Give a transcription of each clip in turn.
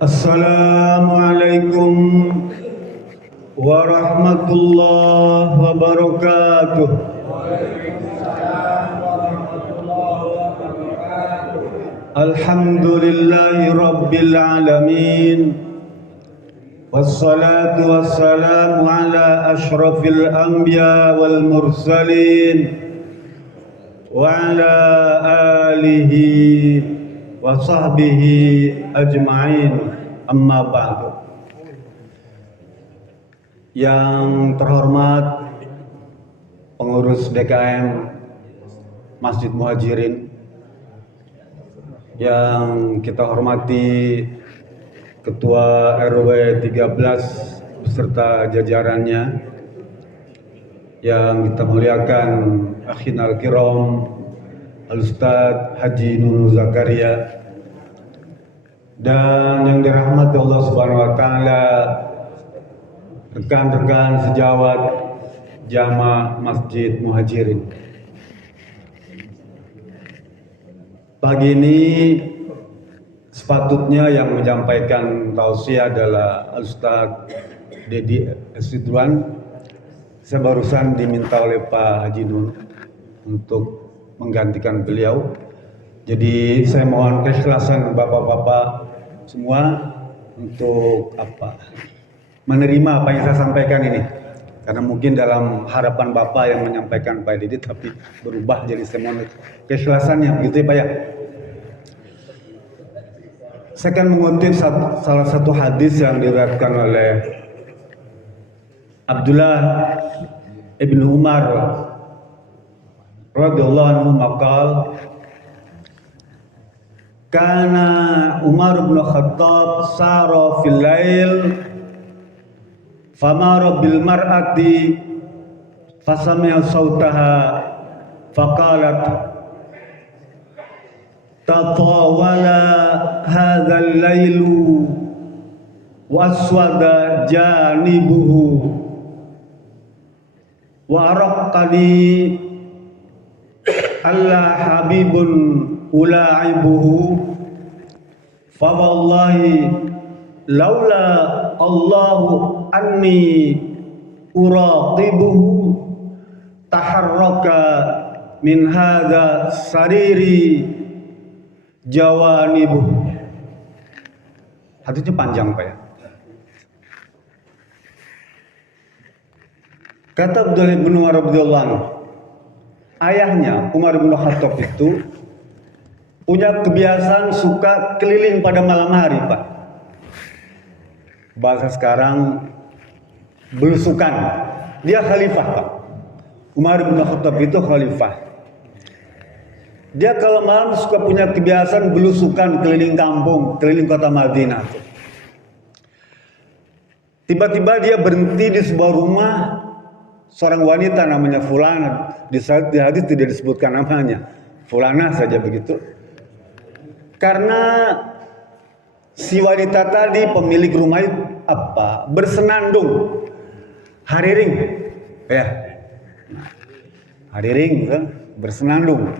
Assalamualaikum warahmatullahi wabarakatuh. Alhamdulillahi rabbil alamin. Wassalatu wassalamu ala ashrafil anbiya wal mursalin wa ala alihi wa sahbihi ajma'in, amma ba'du. Yang terhormat pengurus DKM Masjid Muhajirin, yang kita hormati Ketua RW 13 beserta jajarannya, yang kita muliakan akhinal kiram Al-Ustadz Haji Nunu Zakaria, dan yang dirahmati Allah Subhanahu wa taala, rekan-rekan sejawat jamaah Masjid Muhajirin. Pagi ini sepatutnya yang menyampaikan tausiah adalah Al-Ustadz Dedi Sidwan. Saya barusan diminta oleh Pak Haji Nun untuk menggantikan beliau. Jadi saya mohon keikhlasan bapak-bapak semua untuk menerima apa yang saya sampaikan ini. Karena mungkin dalam harapan bapak yang menyampaikan Pak Dedi, tapi berubah, jadi saya mohon keikhlasannya, begitu ya Pak ya. Saya akan mengutip salah satu hadis yang diriwayatkan oleh Abdullah ibn Umar radhiyallahu anhu maqal, kana Umar bin Khattab sara fil lail famara bil mar'ati fasami'a sautaha faqalat tatawala hadzal lailu waswada janibuhu wa araqqani alla habibun ulaibuhu fa wallahi laula Allahu anni uraqibuhu taharraka min hadza sariri jawanibuh. Hadisnya panjang Pak ya. Kata Abdullah bin Umar radhiyallahu anhu, ayahnya Umar bin Khattab itu punya kebiasaan suka keliling pada malam hari Pak. Bahasa sekarang belusukan. Dia khalifah Pak. Umar bin Khattab itu khalifah. Dia kalau malam suka punya kebiasaan belusukan keliling kampung, keliling kota Madinah. Tiba-tiba dia berhenti di sebuah rumah seorang wanita namanya Fulana. Di hadis tidak disebutkan namanya, Fulana saja begitu. Karena si wanita tadi pemilik rumah itu bersenandung, hariring, ya, hariring, bersenandung.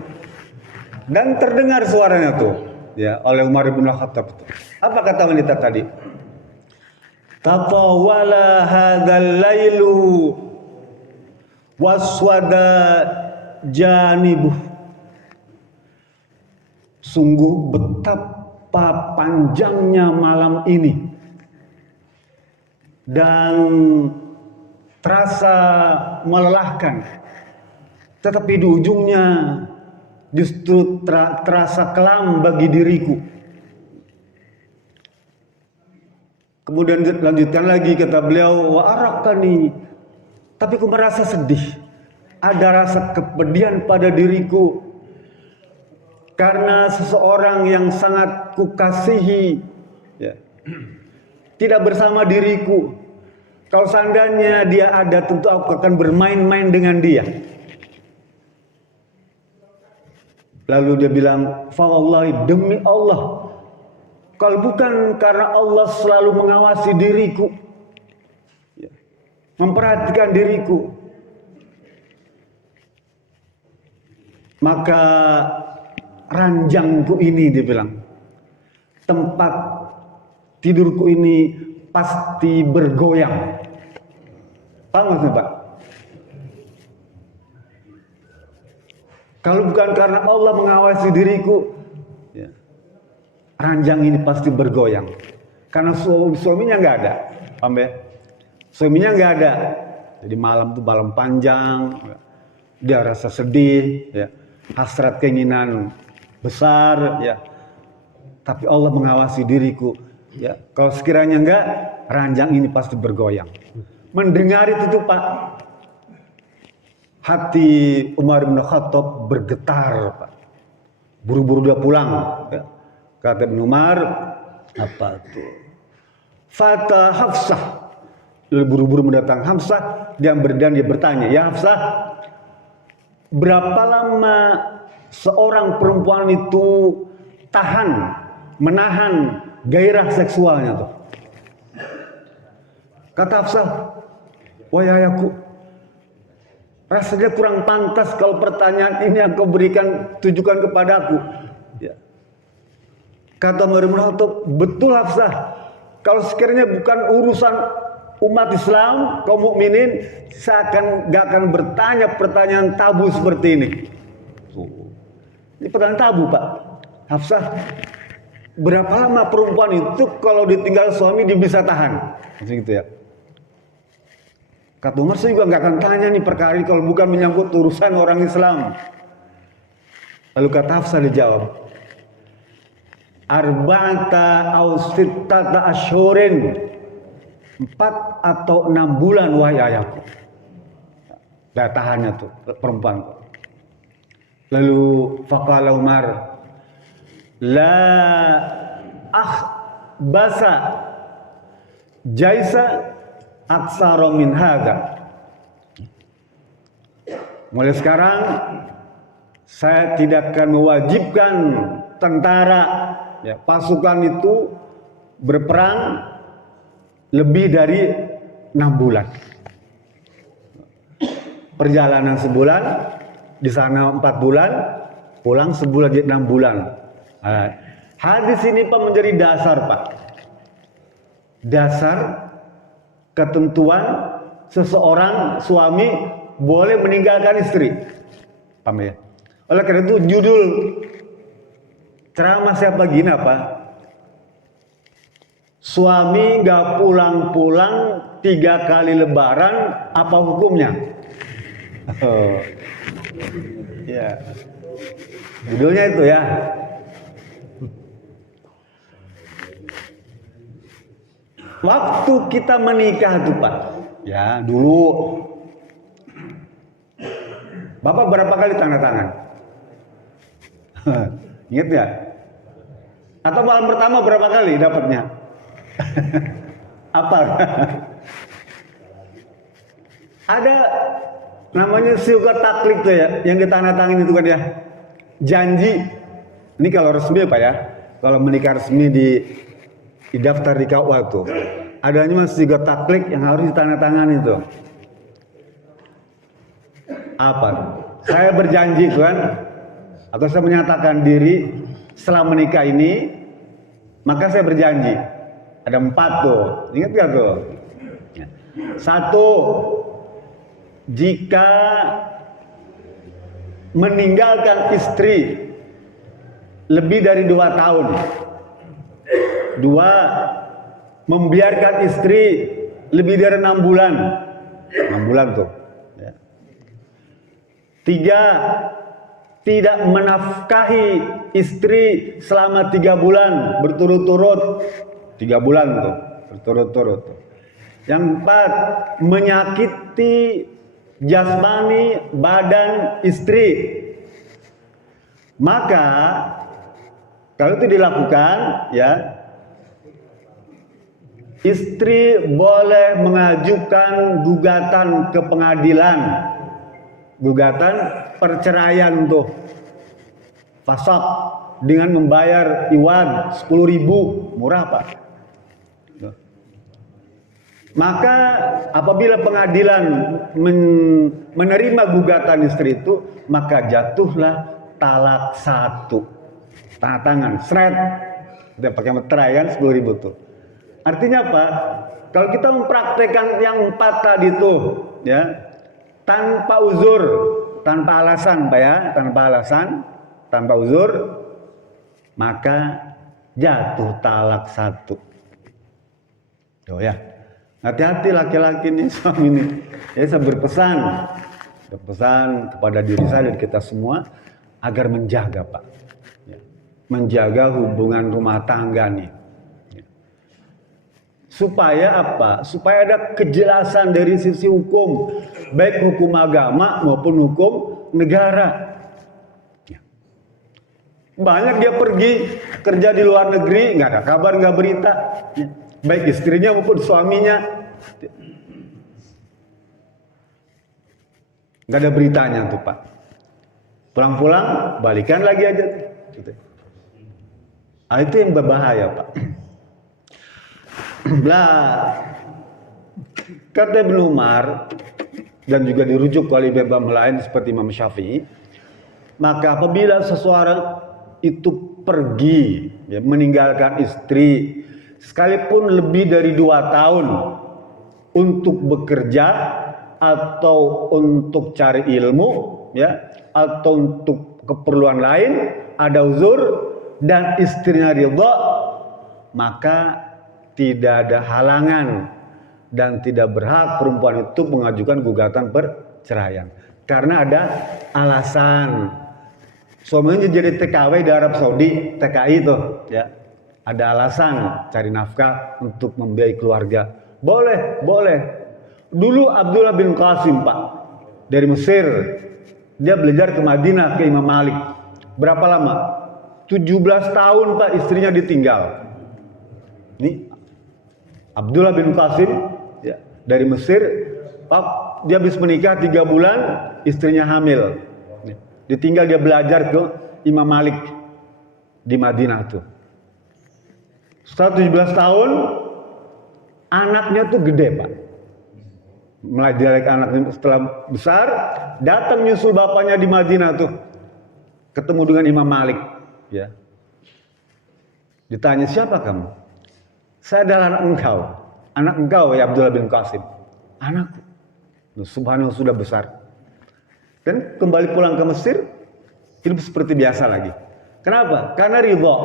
Dan terdengar suaranya tuh ya oleh Umar bin Khattab itu. Apa kata wanita tadi? Tatawala hadzal lailu waswada janibuh. Sungguh betapa panjangnya malam ini dan terasa melelahkan, tetapi di ujungnya justru terasa kelam bagi diriku. Kemudian lanjutkan lagi kata beliau, wa arakani, tapi aku merasa sedih, ada rasa kepedihan pada diriku karena seseorang yang sangat kukasihi ya, tidak bersama diriku. Kalau seandainya dia ada, tentu aku akan bermain-main dengan dia. Lalu dia bilang, fa wallahi, demi Allah, kalau bukan karena Allah selalu mengawasi diriku, memperhatikan diriku, maka ranjangku ini, dia bilang, tempat tidurku ini pasti bergoyang. Paham maksudnya, Pak? Kalau bukan karena Allah mengawasi diriku, ya, ranjang ini pasti bergoyang. Karena suaminya nggak ada, paham ya? Suaminya nggak ada. Jadi malam tuh malam panjang, dia rasa sedih, ya, hasrat keinginan besar, ya. Tapi Allah mengawasi diriku, ya. Kalau sekiranya enggak, ranjang ini pasti bergoyang. Mendengar itu tuh, Pak, hati Umar bin Khattab bergetar, Pak. Buru-buru dia pulang, ya. Kata Ibn Umar, apa tuh? Fata Hafsah. Dia buru-buru mendatang Hafsah, dia bertanya, ya Hafsah, berapa lama seorang perempuan itu menahan gairah seksualnya tuh? Kata Hafsah, wahai ayahku, rasanya kurang pantas kalau pertanyaan ini yang kau tujukan kepadaku. Ya. Kata Umar bin Khattab, betul Hafsah, kalau sekiranya bukan urusan umat Islam, kaum mukminin, saya gak akan bertanya pertanyaan tabu seperti ini. Ini pertanyaan tabu, Pak. Hafsah, berapa lama perempuan itu kalau ditinggal suami dia bisa tahan? Gitu ya. Kata Umar, saya juga gak akan tanya nih perkara ini kalau bukan menyangkut urusan orang Islam. Lalu kata Hafsah dijawab, arba'ata aw sittata asyhurin, 4 atau 6 bulan wahai ayahku. Gak tahannya tuh perempuan. Lalu faqala Umar, la basa jaisa aksara min hadza. Mulai sekarang saya tidak akan mewajibkan tentara, ya, pasukan itu berperang lebih dari 6 bulan. Perjalanan sebulan, di sana 4 bulan, pulang sebulan jadi 6 bulan. Nah, hadis ini Pak menjadi dasar, Pak. Dasar ketentuan seseorang suami boleh meninggalkan istri. Paham ya? Oleh karena itu judul ceramah saya pagi ini apa? Suami gak pulang-pulang 3 kali lebaran, apa hukumnya? Oh, ya, judulnya itu ya. Waktu kita menikah tuh Pak, ya dulu, Bapak berapa kali tanda tangan? Ingat ya? Atau malam pertama berapa kali dapatnya? Apa? Ada namanya siukat taklik tuh ya, yang ditandatangani itu kan ya, janji. Ini kalau resmi Pak ya, kalau menikah resmi di daftar di KUA tuh, adanya siukat taklik yang harus ditandatangani itu. Apa? Saya berjanji kan, atau saya menyatakan diri setelah menikah ini, maka saya berjanji. Ada 4 tuh, ingat gak tuh? 1, jika meninggalkan istri lebih dari 2 tahun. 2, membiarkan istri lebih dari 6 bulan. 6 bulan tuh. 3, tidak menafkahi istri selama 3 bulan berturut-turut. 3 bulan tuh, berturut-turut. Yang 4, menyakiti jasmani badan istri. Maka kalau itu dilakukan, ya, istri boleh mengajukan gugatan ke pengadilan, gugatan perceraian tuh, fasaq, dengan membayar iwan 10.000, murah Pak. Maka apabila pengadilan menerima gugatan istri itu, maka jatuhlah talak 1. Tanda tangan, seret. Kita pakai meterai kan 10.000 tuh. Artinya apa? Kalau kita mempraktekkan yang 4 tadi tuh, ya, tanpa uzur, tanpa alasan, Pak ya, tanpa alasan, tanpa uzur, maka jatuh talak 1. Oh ya, hati-hati laki-laki nih, suami nih. Ya, saya berpesan kepada diri saya dan kita semua agar menjaga, Pak, ya, menjaga hubungan rumah tangga nih. Supaya apa? Supaya ada kejelasan dari sisi hukum, baik hukum agama maupun hukum negara. Banyak dia pergi kerja di luar negeri, nggak ada kabar, nggak berita, baik istrinya maupun suaminya, nggak ada beritanya tuh, Pak. Pulang-pulang balikan lagi aja. Itu yang berbahaya, Pak. Lah, kata Ibnu Umar dan juga dirujuk oleh imam lain seperti Imam Syafi'i, maka apabila seseorang itu pergi, ya, meninggalkan istri sekalipun lebih dari 2 tahun untuk bekerja atau untuk cari ilmu, ya, atau untuk keperluan lain, ada uzur dan istrinya ridha, maka tidak ada halangan dan tidak berhak perempuan itu mengajukan gugatan perceraian karena ada alasan. Suaminya jadi TKW di Arab Saudi, TKI itu, ya, ada alasan cari nafkah untuk membiayai keluarga. Boleh. Dulu Abdullah bin Qasim, Pak, dari Mesir, dia belajar ke Madinah ke Imam Malik. Berapa lama? 17 tahun, Pak, istrinya ditinggal. Ini Abdullah bin Qasim, ya, dari Mesir, Pak, dia habis menikah 3 bulan, istrinya hamil. Ditinggal dia belajar ke Imam Malik di Madinah tuh. Setelah 17 tahun, anaknya tuh gede, Pak. Mulai dari anaknya setelah besar, datang nyusul bapaknya di Madinah tuh. Ketemu dengan Imam Malik, ya. Ditanya, siapa kamu? Saya adalah anak engkau ya Abdullah bin Qasim. Anakku. Subhanallah, sudah besar. Dan kembali pulang ke Mesir, hidup seperti biasa lagi. Kenapa? Karena ridho.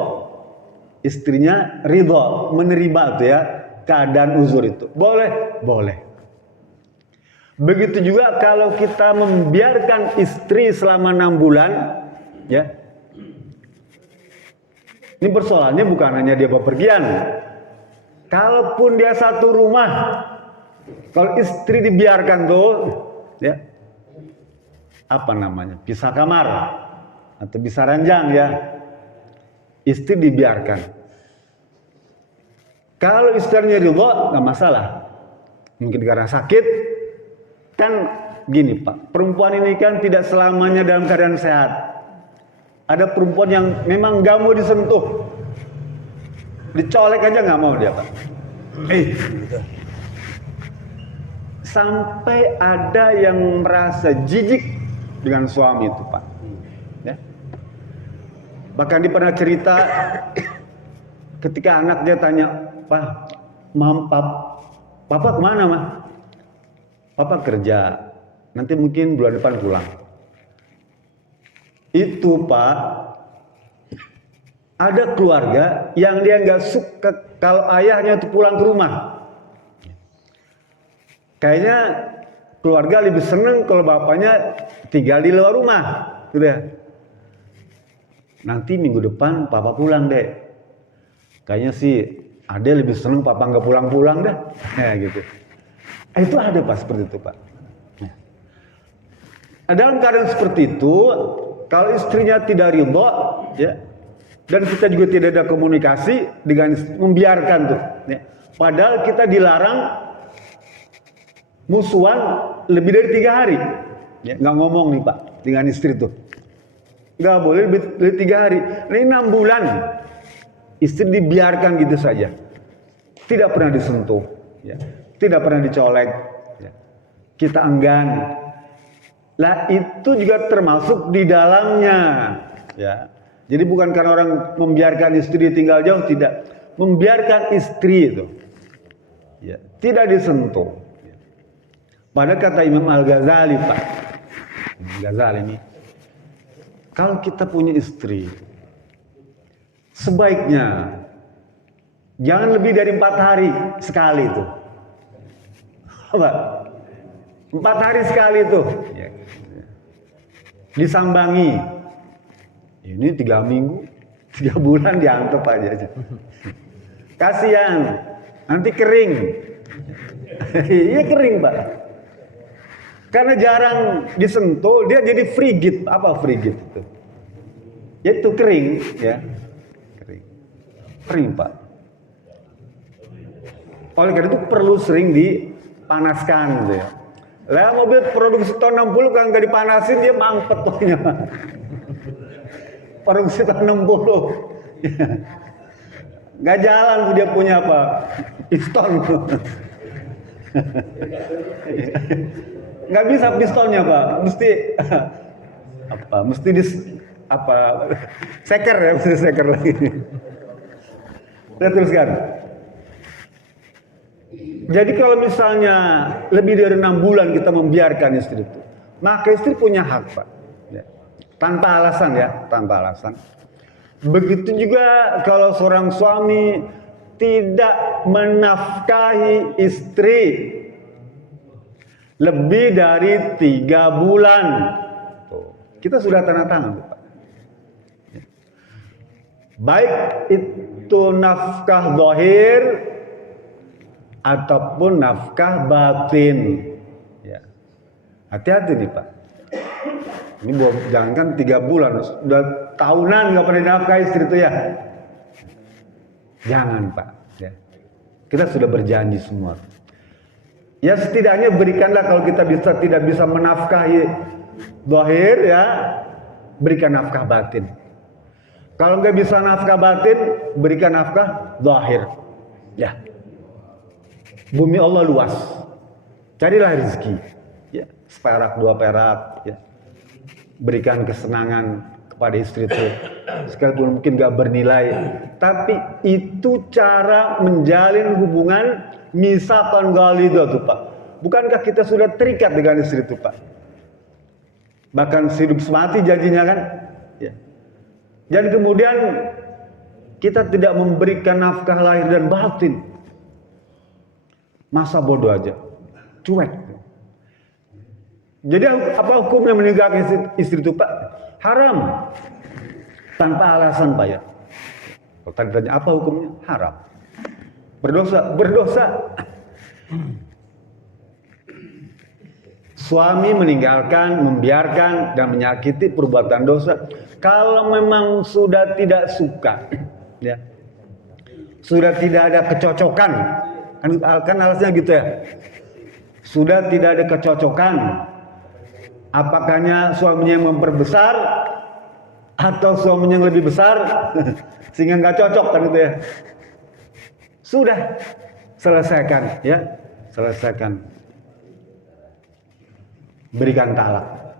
Istrinya ridho, menerima tuh ya keadaan uzur itu. Boleh. Begitu juga kalau kita membiarkan istri selama 6 bulan, ya. Ini persoalannya bukan hanya dia bepergian. Kalaupun dia satu rumah, kalau istri dibiarkan tuh, ya, apa namanya, pisah kamar atau pisah ranjang, ya, istri dibiarkan. Kalau istrinya ridho, nggak masalah. Mungkin karena sakit, kan gini, Pak, perempuan ini kan tidak selamanya dalam keadaan sehat. Ada perempuan yang memang nggak mau disentuh. Dicolek aja nggak mau dia, Pak. Sampai ada yang merasa jijik dengan suami itu, Pak. Ya. Bahkan dia pernah cerita ketika anaknya tanya, Papa kemana, Ma? Papa kerja, nanti mungkin bulan depan pulang. Itu, Pak, ada keluarga yang dia nggak suka kalau ayahnya itu pulang ke rumah. Kayaknya keluarga lebih seneng kalau bapaknya tinggal di luar rumah, gitu ya. Nanti minggu depan papa pulang deh. Kayaknya sih Ade lebih seneng papa nggak pulang-pulang dah, ya gitu. Itu ada, Pak, seperti itu, Pak. Dalam keadaan seperti itu, kalau istrinya tidak ridho, ya, dan kita juga tidak ada komunikasi dengan membiarkan tuh, ya. Padahal kita dilarang musuhan lebih dari 3 hari, ya, nggak ngomong nih, Pak, dengan istri tuh, nggak boleh lebih dari 3 hari. Ini 6 bulan istri dibiarkan gitu saja, tidak pernah disentuh, ya, tidak pernah dicolek, ya. Kita enggan. Lah itu juga termasuk di dalamnya, ya. Jadi bukan karena orang membiarkan istri tinggal jauh, tidak. Membiarkan istri itu, ya, tidak disentuh. Pada kata Imam Al-Ghazali, Pak, Ghazali ini, kalau kita punya istri, sebaiknya jangan lebih dari 4 hari sekali itu. Apa? 4 hari sekali itu, ya. Disambangi. Ini 3 minggu, 3 bulan diantep aja. Kasihan, nanti kering. Iya kering, Pak. Karena jarang disentuh, dia jadi frigid. Apa frigid itu? Itu kering, ya. Kering, Pak. Oleh karena itu perlu sering dipanaskan, gitu ya. Lah mobil produksi tahun 60 kan nggak dipanasin dia mampet pokoknya. Produksi tahun 60. Nggak jalan tuh dia punya apa? Piston. Nggak bisa pistonnya, Pak. Mesti apa? Mesti seker ya, mesti seker lagi. Saya teruskan. Jadi kalau misalnya lebih dari 6 bulan kita membiarkan istri itu, maka istri punya hak, Pak. Ya. Tanpa alasan ya, tanpa alasan. Begitu juga kalau seorang suami tidak menafkahi istri lebih dari 3 bulan. Tuh, kita sudah tanda tangan, Pak. Ya. Baik itu nafkah zahir ataupun nafkah batin, ya. Hati-hati nih, Pak. Ini jangankan 3 bulan, sudah tahunan nggak pernah nafkah istri itu ya. Jangan, Pak. Ya. Kita sudah berjanji semua. Ya setidaknya berikanlah kalau kita tidak bisa menafkahi zahir ya, berikan nafkah batin. Kalau nggak bisa nafkah batin, berikan nafkah zahir. Ya. Bumi Allah luas, carilah rezeki, ya, seperak 2 perak, ya. Berikan kesenangan kepada istri itu, sekalipun mungkin gak bernilai, tapi itu cara menjalin hubungan misaqan ghalidzah tuh, Pak. Bukankah kita sudah terikat dengan istri itu, Pak? Bahkan hidup semati janjinya kan, ya. Dan kemudian kita tidak memberikan nafkah lahir dan batin. Masa bodoh aja, cuek. Jadi apa hukumnya meninggalkan istri itu, Pak? Haram. Tanpa alasan, Pak ya. Kalau tadi tanya apa hukumnya? Haram. Berdosa. Suami meninggalkan, membiarkan dan menyakiti perbuatan dosa. Kalau memang sudah tidak suka, ya, sudah tidak ada kecocokan. Kan alasannya gitu ya. Sudah tidak ada kecocokan. Apakahnya suaminya yang memperbesar atau suaminya yang lebih besar sehingga nggak cocok kan gitu ya. Sudah selesaikan ya, selesaikan. Berikan talak.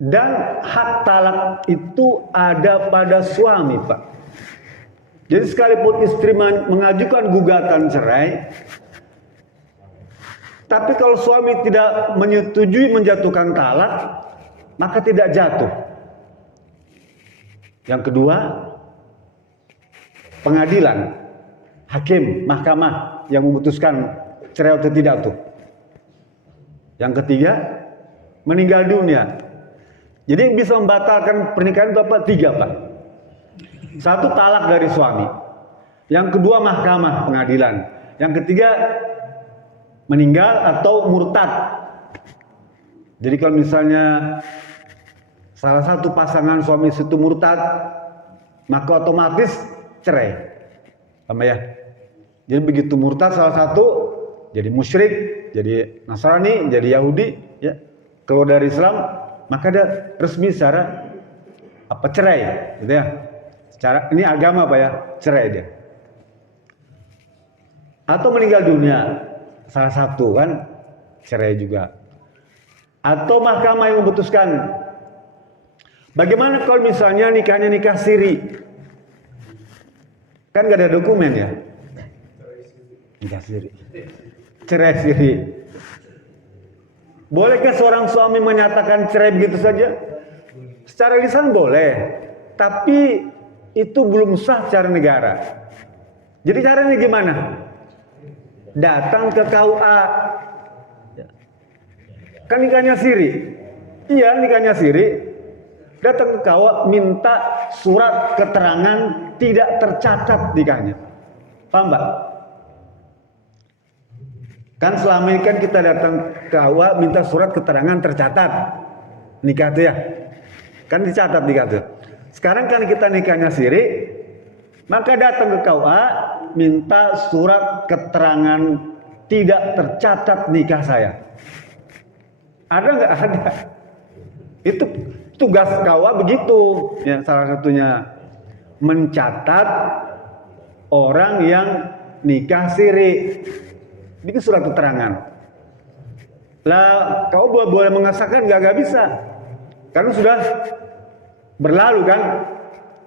Dan hak talak itu ada pada suami, Pak. Jadi sekalipun istri mengajukan gugatan cerai, tapi kalau suami tidak menyetujui menjatuhkan talak, maka tidak jatuh. Yang kedua, pengadilan, hakim, mahkamah yang memutuskan cerai atau tidak tuh. Yang ketiga, meninggal dunia. Jadi yang bisa membatalkan pernikahan itu apa? 3, Pak. 1 talak dari suami. Yang kedua mahkamah pengadilan. Yang ketiga meninggal atau murtad. Jadi kalau misalnya salah satu pasangan suami itu murtad, maka otomatis cerai. Sama ya. Jadi begitu murtad salah satu jadi musyrik, jadi Nasrani, jadi Yahudi, ya, keluar dari Islam, maka dia resmi secara cerai, gitu ya. Secara ini agama, Pak ya, cerai dia. Atau meninggal dunia, salah satu kan cerai juga. Atau mahkamah yang memutuskan. Bagaimana kalau misalnya nikahnya nikah siri? Kan gak ada dokumen ya? Nikah siri. Cerai siri. Bolehkah seorang suami menyatakan cerai begitu saja? Secara lisan boleh, tapi itu belum sah secara negara. Jadi caranya gimana? Datang ke KUA. Kan nikahnya siri. Iya, nikahnya siri. Datang ke KUA minta surat keterangan tidak tercatat nikahnya. Paham, Mbak? Kan selama ini kan kita datang ke KUA minta surat keterangan tercatat nikah itu ya. Kan dicatat nikah itu. Sekarang kan kita nikahnya siri, maka datang ke KUA minta surat keterangan tidak tercatat nikah saya. Ada nggak? Ada. Itu tugas KUA begitu. Ya, salah satunya mencatat orang yang nikah siri. Bikin surat keterangan. Lah, kau boleh mengesahkan nggak bisa. Karena sudah berlalu kan,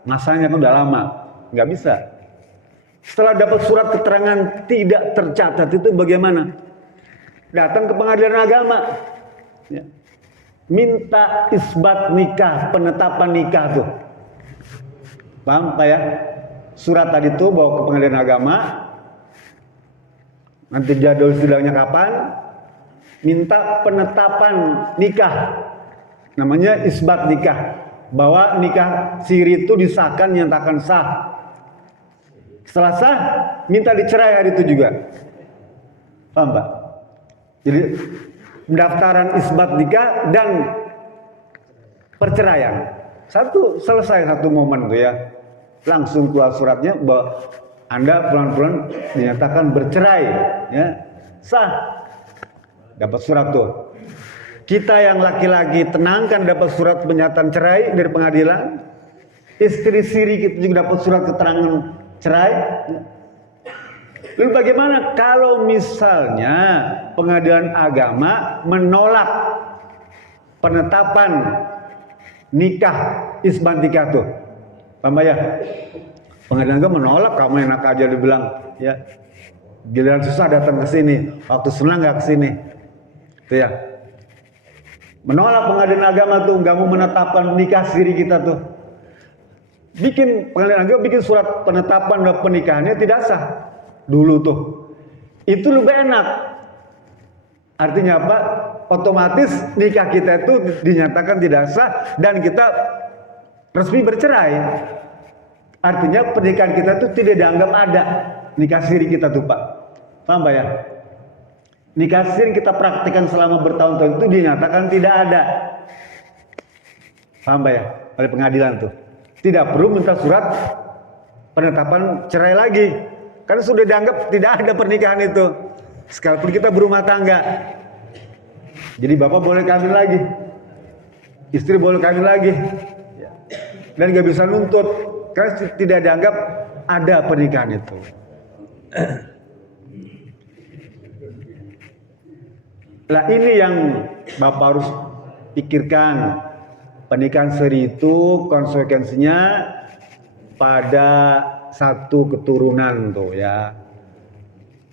masanya kan udah lama, nggak bisa. Setelah dapat surat keterangan tidak tercatat itu bagaimana? Datang ke pengadilan agama, ya. Minta isbat nikah, penetapan nikah tuh. Paham Pak ya? Surat tadi tuh bawa ke pengadilan agama. Nanti jadwal sidangnya kapan? Minta penetapan nikah. Namanya isbat nikah. Bahwa nikah siri itu disahkan, nyatakan sah. Setelah sah, minta dicerai hari itu juga. Paham Pak? Jadi pendaftaran isbat nikah dan perceraian. Selesai satu momen tuh ya. Langsung keluar suratnya bahwa Anda pelan-pelan dinyatakan bercerai, ya, sah, dapat surat tuh. Kita yang laki-laki tenangkan dapat surat pernyataan cerai dari pengadilan. Istri siri kita juga dapat surat keterangan cerai. Lalu bagaimana kalau misalnya pengadilan agama menolak penetapan nikah isbat nikah tuh, paham ya? Pengadilan agama menolak, kamu enak aja dibilang, ya. Giliran susah datang ke sini, waktu senang nggak ke sini, tuh ya. Menolak pengadilan agama tuh, nggak mau menetapkan nikah siri kita tuh. Pengadilan agama bikin surat penetapan dan pernikahannya tidak sah dulu tuh. Itu lebih enak. Artinya apa? Otomatis nikah kita itu dinyatakan tidak sah dan kita resmi bercerai. Artinya pernikahan kita itu tidak dianggap ada. Nikah siri kita tuh Pak. Paham Pak ya? Nikah siri kita praktikkan selama bertahun-tahun itu dinyatakan tidak ada. Paham Pak ya? Oleh pengadilan tuh. Tidak perlu minta surat penetapan cerai lagi. Karena sudah dianggap tidak ada pernikahan itu. Sekalipun kita berumah tangga. Jadi bapak boleh kawin lagi. Istri boleh kawin lagi. Dan gak bisa nuntut. Karena tidak dianggap ada pernikahan itu. Lah ini yang bapak harus pikirkan. Pernikahan siri itu konsekuensinya pada satu keturunan tuh ya.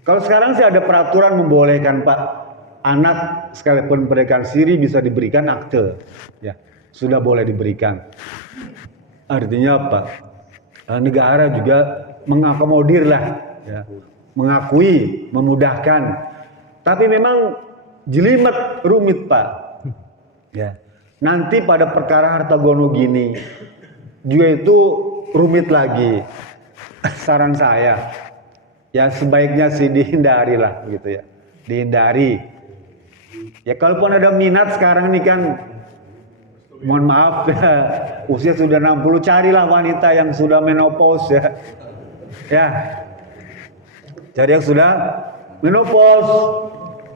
Kalau sekarang sih ada peraturan membolehkan Pak, anak sekalipun pernikahan siri bisa diberikan akte, ya sudah boleh diberikan. Artinya apa? Negara juga mengakomodir lah, ya, mengakui, memudahkan. Tapi memang jelimet, rumit Pak. Ya. Nanti pada perkara harta gono gini juga itu rumit lagi. Saran saya, ya sebaiknya sih dihindari lah gitu ya, dihindari. Ya kalaupun ada minat sekarang ini kan, mohon maaf ya, usia sudah 60, carilah wanita yang sudah menopause ya. Ya, cari yang sudah menopause.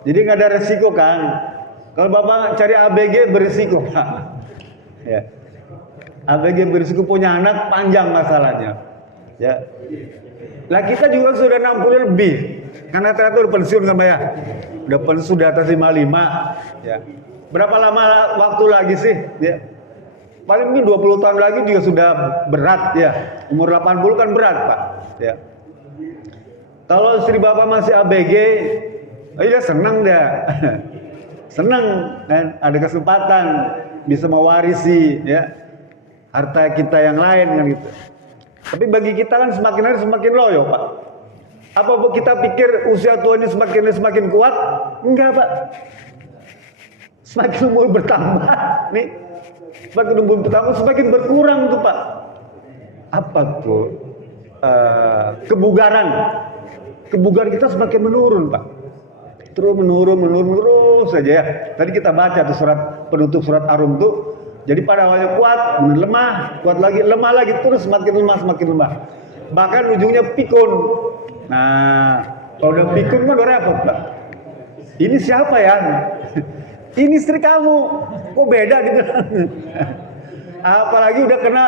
Jadi nggak ada resiko kan. Kalau bapak cari ABG berisiko Pak. Ya. ABG berisiko punya anak panjang masalahnya. Ya. Lah kita juga sudah 60 lebih. Karena ternyata udah pensiun kan Pak ya. Udah pensiun di atas 55. Ya. Berapa lama waktu lagi sih? Ya. Paling mungkin 20 tahun lagi juga sudah berat ya. Umur 80 kan berat Pak. Ya. Kalau istri Bapak masih ABG, ya senang dia. Senang kan ada kesempatan bisa mewarisi ya harta kita yang lain kan gitu. Tapi bagi kita kan semakin hari semakin loyo Pak. Apa kita pikir usia tua ini semakin kuat? Enggak Pak. Semakin umur bertambah nih, semakin umur bertambah semakin berkurang tuh Pak. Apa tuh? Kebugaran kita semakin menurun Pak. Terus menurun saja ya. Tadi kita baca tuh penutup surat Ar-Rum tuh. Jadi pada awalnya kuat, lemah, kuat lagi, lemah lagi, terus semakin lemah. Bahkan ujungnya pikun. Nah, kalau udah pikun kan udah repot Pak. Ini siapa ya? Ini istri kamu. Kok beda gitu? Apalagi udah kena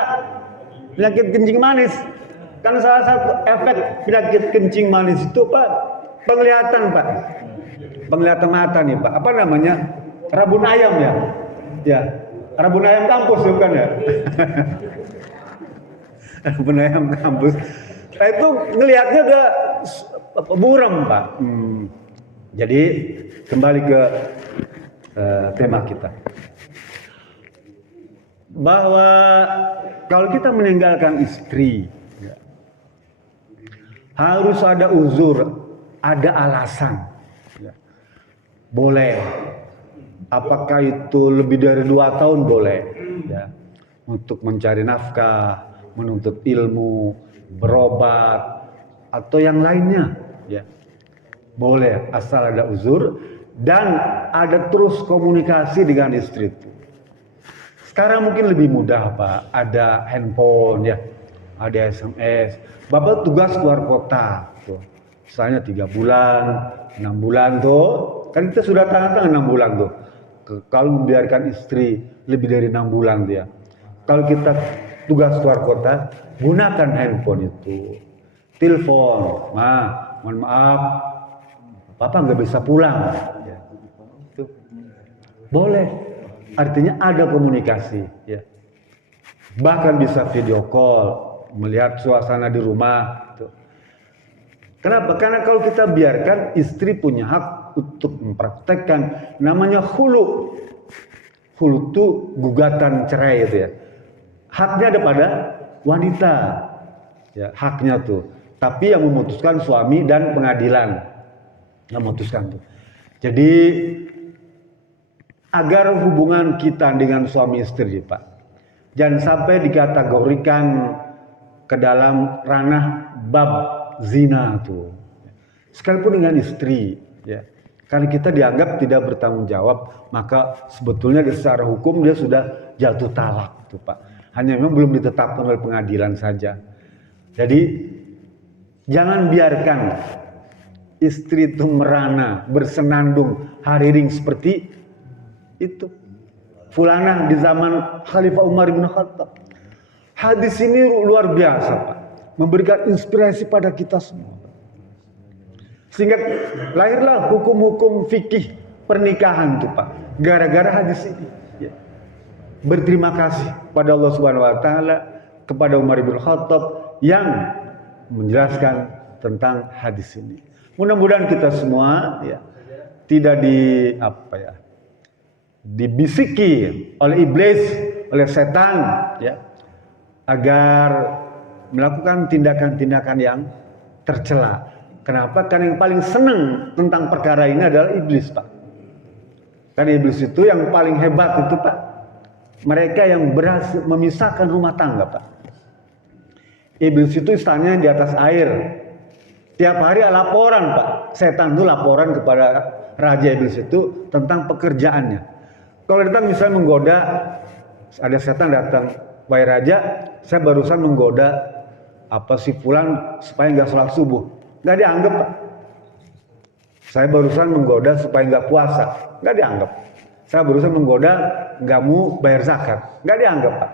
penyakit kencing manis. Kan salah satu efek penyakit kencing manis itu Pak, penglihatan Pak. Penglihatan mata nih Pak. Apa namanya? Rabun ayam ya? Ya. Rabun ayam kampus bukan ya? Rabun ayam kampus. Nah, itu ngelihatnya udah buram Pak. Jadi kembali ke tema kita. Bahwa kalau kita meninggalkan istri, ya, harus ada uzur, ada alasan. Ya. Boleh. Apakah itu lebih dari 2 tahun boleh, ya, untuk mencari nafkah, menuntut ilmu, berobat, atau yang lainnya, ya, boleh asal ada uzur dan ada terus komunikasi dengan istri itu. Sekarang mungkin lebih mudah Pak, ada handphone, ya, ada SMS. Bapak tugas keluar kota, tuh, misalnya 3 bulan, 6 bulan tuh, kan kita sudah tangan 6 bulan tuh. Kalau membiarkan istri lebih dari 6 bulan dia. Kalau kita tugas keluar kota, gunakan handphone itu. Telepon, mohon maaf, Papa nggak bisa pulang. Ya. Itu. Boleh. Artinya ada komunikasi. Ya. Bahkan bisa video call, melihat suasana di rumah. Gitu. Kenapa? Karena kalau kita biarkan, istri punya hak untuk mempraktekkan namanya khulu. Khulu itu gugatan cerai itu ya. Haknya ada pada wanita. Ya, haknya tuh. Tapi yang memutuskan suami dan pengadilan. Yang memutuskan tuh. Jadi agar hubungan kita dengan suami istri Pak, jangan sampai dikategorikan ke dalam ranah bab zina tuh. Sekalipun dengan istri, ya. Karena kita dianggap tidak bertanggung jawab, maka sebetulnya secara hukum dia sudah jatuh talak tuh Pak. Hanya memang belum ditetapkan oleh pengadilan saja. Jadi jangan biarkan istri itu merana, bersenandung, hariring seperti itu. Fulanah di zaman Khalifah Umar bin Khattab. Hadis ini luar biasa Pak, memberikan inspirasi pada kita semua. Sehingga lahirlah hukum-hukum fikih pernikahan tuh Pak, gara-gara hadis ini. Ya. Berterima kasih pada Allah Subhanahu Wa Taala, kepada Umar bin Khattab yang menjelaskan tentang hadis ini. Mudah-mudahan kita semua ya tidak dibisiki oleh iblis, oleh setan, ya, agar melakukan tindakan-tindakan yang tercela. Kenapa? Karena yang paling senang tentang perkara ini adalah iblis Pak. Karena iblis itu yang paling hebat itu Pak, mereka yang berhasil memisahkan rumah tangga Pak. Iblis itu istananya di atas air. Tiap hari ada laporan Pak. Setan itu laporan kepada raja iblis itu tentang pekerjaannya. Kalau datang misalnya menggoda, ada setan datang, wahai raja, saya barusan menggoda si fulan supaya nggak sholat subuh. Nggak dianggap Pak. Saya barusan menggoda supaya nggak puasa. Nggak dianggap. Saya barusan menggoda nggak mau bayar zakat. Nggak dianggap Pak.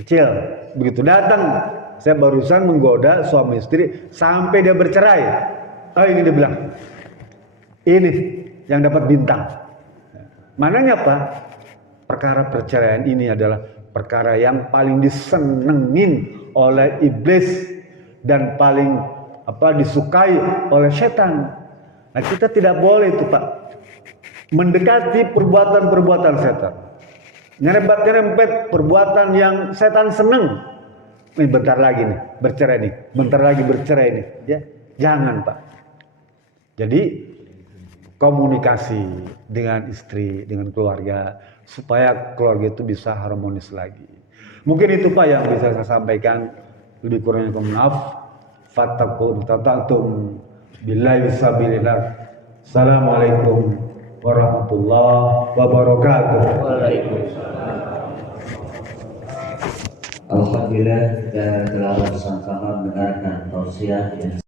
Kecil. Begitu datang, saya barusan menggoda suami istri sampai dia bercerai. Oh ini dia bilang, ini yang dapat bintang. Mananya Pak? Perkara perceraian ini adalah perkara yang paling disenengin oleh iblis dan paling disukai oleh setan. Nah, kita tidak boleh itu Pak mendekati perbuatan-perbuatan setan. Nyerempet-nyerempet perbuatan yang setan seneng. Nih bentar lagi nih bercerai nih, bentar lagi bercerai nih, ya. Jangan Pak. Jadi komunikasi dengan istri, dengan keluarga supaya keluarga itu bisa harmonis lagi. Mungkin itu Pak yang bisa saya sampaikan. Lebih kurangnya maaf. Fattaqun tatatum billahi sabilillah. Assalamualaikum warahmatullahi wabarakatuh. Waalaikumsalam. Alhamdulillah kita telah bersama-sama mendengarkan tausiah yang